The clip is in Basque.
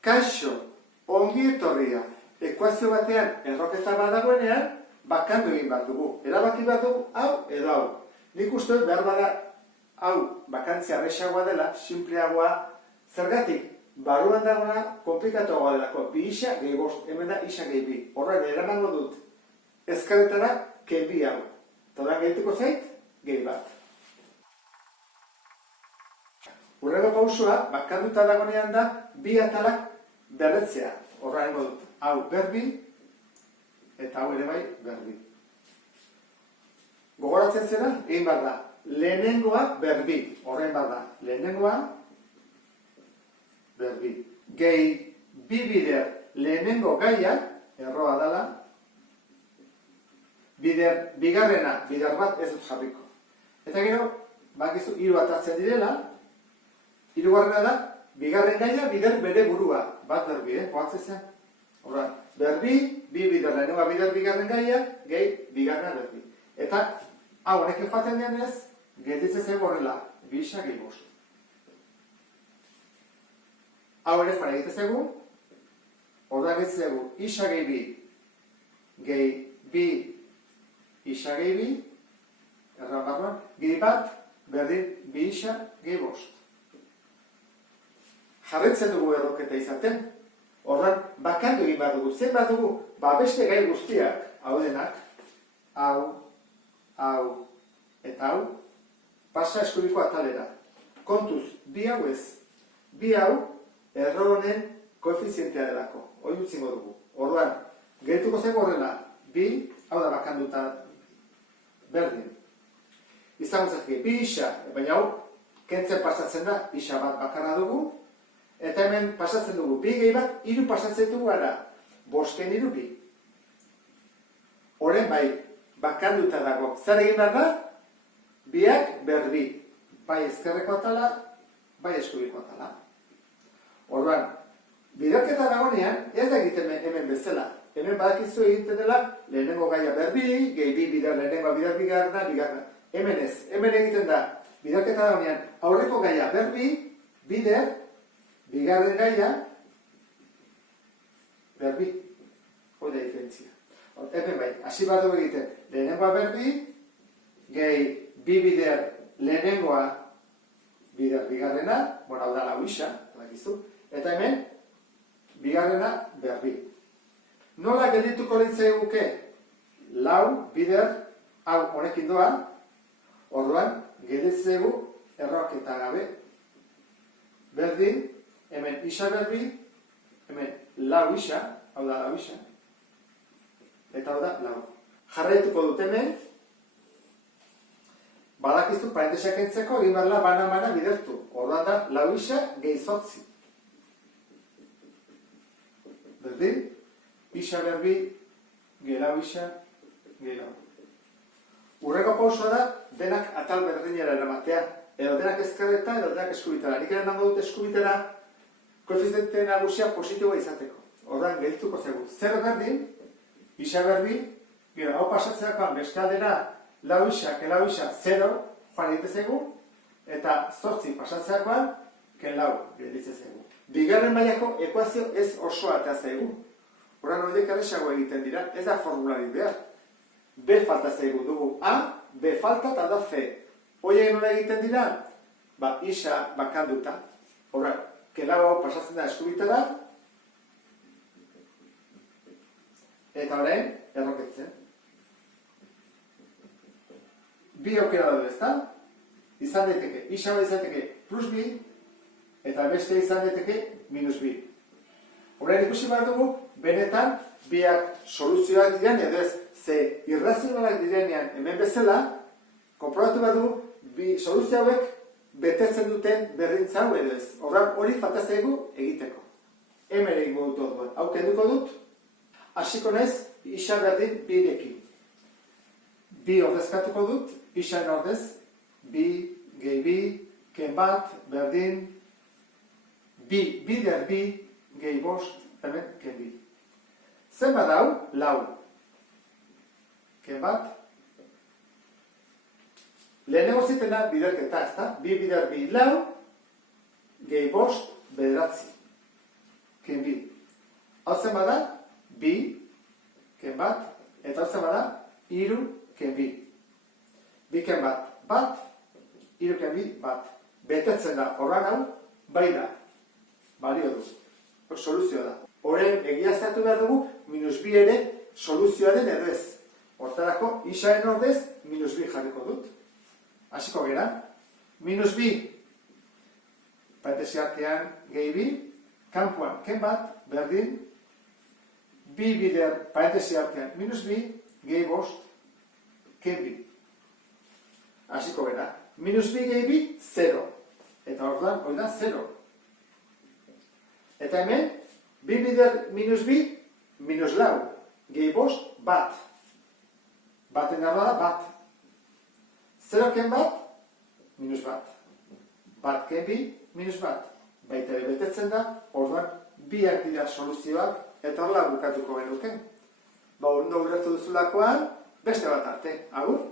Kaixo, ongi etorria, ekuazio batean erroketa badagoenean, bakandu egin bat dugu. Erabaki bat dugu, hau edo hau. Nik uste behar bada, hau bakantzia arrexagoa dela, simpleagoa, zergatik, barruan dagoena komplikatuagoa delako. Bi isa gehi bost, hemen da isa gehi bi. Horren, eramango dut, ezkaretara kenbi hau. Todan gehituko zait, gehi bat. Hurrego pausua, bakanduta dagoenean da, bi atalak berretzea. Horren dut, hau berbi, eta hau ere bai berbi. Gogoratzen zena, egin behar da, lehenengoa berbi. Horren behar da, lehenengoa berbi. Gehi bi bider lehenengo gaia, erroa dala, bider bigarrena, bider bat ez dut jarriko. Eta gero, bakizu, hiru atatzen direla, hirugarrena da, bigarren gaia, bider bere burua. Bat berbi, hoatzea. Horra, berbi, bi bider lehenengoa bider bigarren gaia, gehi bigarrena berbi. Eta, hau honekin joaten denez, gelditzen zen horrela, bi isa gehi bost. Hau ere fara egite zegu, horra egite zegu, isa gehi bi isa gehi bi, erran barruan, gehi bat, berdin, bi isa gehi bost. Jarretzen dugu erroketa izaten, horren bakandu egin bat dugu, zen bat dugu, beste gai guztiak, hau denak, hau, eta hau, pasa eskubiko atalera. Kontuz, bi hau ez, bi hau, error honen koefizientea delako, hori utzingo dugu. Orduan, gehituko zen horrela, bi, hau da bakanduta berdin. Izango zatik, bi isa, baina hau, kentzen pasatzen da, isa bat bakarra dugu, eta hemen pasatzen dugu, bi gehi bat, hiru pasatzen dugu gara, bosken hiru bi. Horren bai, bakanduta dago. Zer egin behar da? Biak berbi. Bai ezkerreko atala, bai eskubiko atala. Orduan, biderketa dagoenean, ez da egiten hemen bezala. Hemen badakizu egiten dela, lehenengo gaia berbi, gehi bi bider, lehenengo bider bigarna. Hemen ez, hemen egiten da, biderketa dagoenean, aurreko gaia berbi, bider, bigarren gaia, berbi. Hoi da diferentzia. Hemen bai, hasi bat dugu egiten, lehenengoa berbi, gehi bi bider lehenengoa bider bigarrena, hau da lau isa, eta hemen, bigarrena berbi. Nola geldituko lehitzea guke? Lau bider, hau honekin doa, orduan, gelditzegu erroketa gabe, berdin, hemen isa berbi, hemen lau isa, hau da lau isa, eta hau da lau. Jarraituko dut hemen, badakizu parentesak entzeko, egin behar bana bidertu. Orduan da lau isa gehi zortzi. Berdin, isa berbi, gehi lau isa, gehi lau. Hurreko pausua da, denak atal berdinera eramatea. Edo denak ezkerreta, edo denak eskubitara. Nik ere nango dut eskubitara koefiziente nagusia positiboa izateko. Orduan, gehituko zegu. Zer berdin, isa berbi, gero, hau pasatzeakoan beste aldera lau isa, ke lau isa, 0, joan egite zegu, eta 8 pasatzeakoan, ke lau, gelditzen zegu. Bigarren mailako ekuazio ez osoa eta zegu. Horan horiek arrexago egiten dira, ez da formulari behar. B falta zegu dugu A, B falta eta da C. Hoiek nola egiten dira? Isa bakanduta. Horra, kelau hau pasatzen da eskubitara. Eta orain, erroketzen. Bi aukera daude, ezta? Izan daiteke, isa bat izan daiteke plus bi, eta beste izan daiteke minus bi. Horrein ikusi behar dugu, benetan, biak soluzioak diren, edo ez, ze irrazionalak direnean hemen bezala, konprobatu behar dugu, bi soluzio hauek betetzen duten berdintza hau edo ez. Horren hori falta zaigu egiteko. Hemen egingo dut orduan. Hau kenduko dut, hasiko naiz isa berdin birekin. Bi ordezkatuko dut, isa ordez, bi, gehi bi, ken bat, berdin, bi, bider bi, gehi bost, hemen ken bi. Zenbat hau? Lau. Ken bat, lehenengo zitena biderketa, ezta? Bi bider bi lau, gehi bost, bederatzi. ken bi. Hau zen bada, bi, ken bat, eta hau zen bada, iru, ken bi. Bi ken bat, bat, iru ken bi, bat. Betetzen da, horran hau, bai da. Balio du. Soluzioa da. Horren egiaztatu behar dugu, minus bi ere soluzioa den edo ez. Hortarako, isaren ordez, minus bi jarriko dut. Hasiko gera. Minus bi, parentesi artean, gehi bi, kanpoan, ken bat, berdin, bi bider, parentesi artean, minus bi, gehi bost, ken bi. Hasiko gera. Minus bi gehi bi, 0. Eta orduan, hori da, 0. Eta hemen, bi bider minus bi, minus lau. Gehi bost, bat. Baten gara da, bat. 0 ken bat, minus bat. Bat ken bi, minus bat. Baita ere betetzen da, orduan, biak dira soluzioak, eta horrela bukatuko genuke. Ondo ulertu duzulakoan, beste bat arte. Agur?